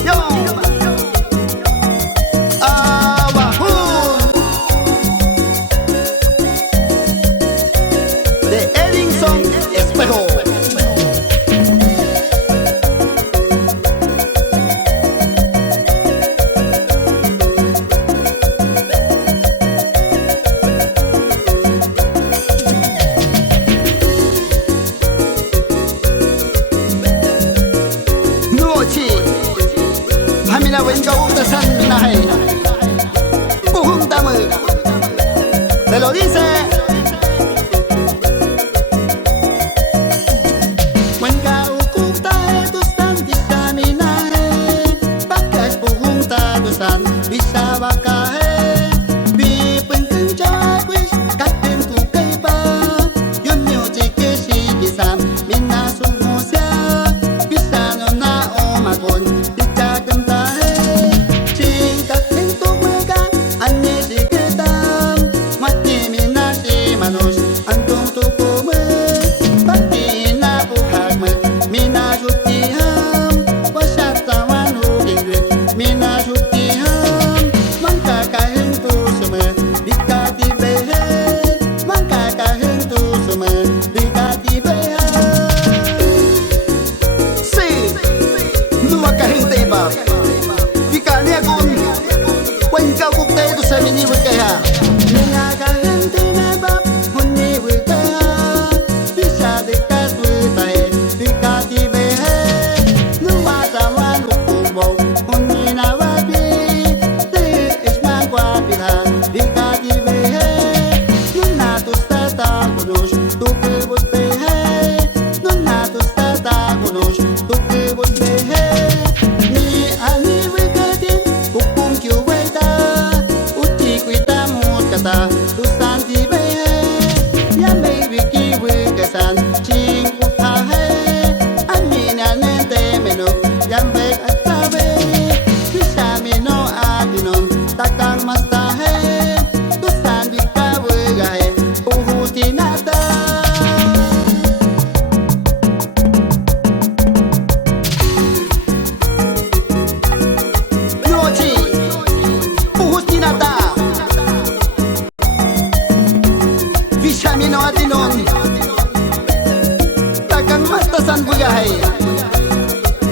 Invasión. Abajo. De Edinson Espejo. Hamina wenga utasan minahe Puhum tamu te lo dice wenga ukuta tusan bisa minahe pakai puhum ta tusan bisa bakahe bi penting jaguis katen tu kaiba yun nyo jike si kisam mina sumusia bisa nona omakon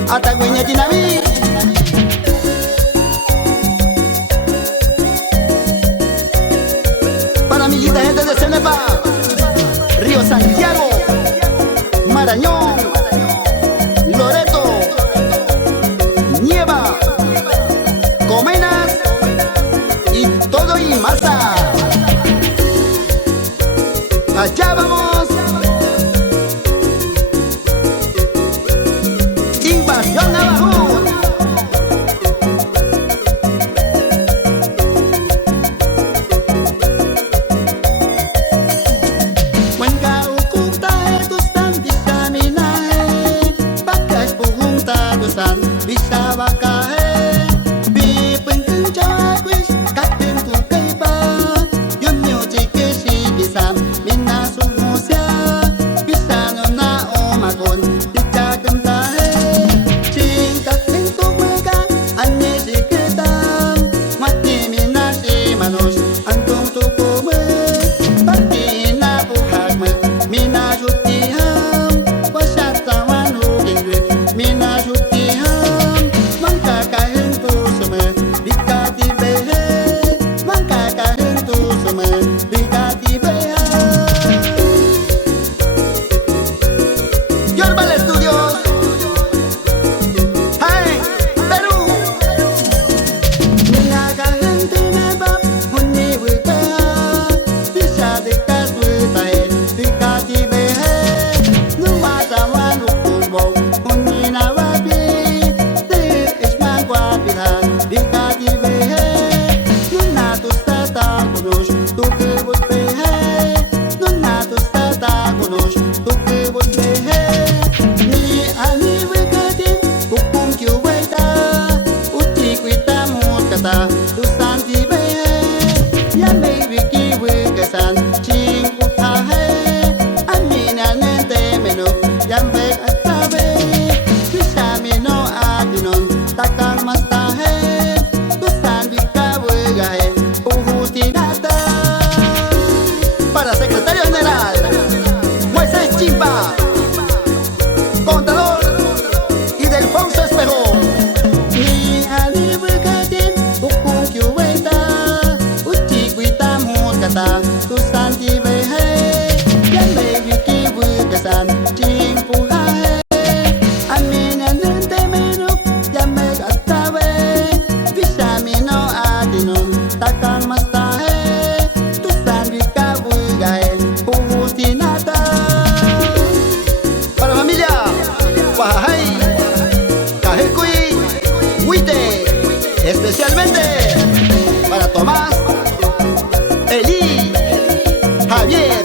Atagüeña Dinamí para mi linda gente de Cenepa, Río Santiago, Marañón, Loreto, Nieva, Comenas y todo y masa. Allá vamos. Invasión abajo. Wenga ukuta tusan bisa minahe pakai puhum ta tusan bisa bakahe bi penting jaguis katen tu kaiba yun nyo jike si kisam mina sumusia bisa nona omakon tika gentahe Mina especialmente para Tomás, Eli, Javier,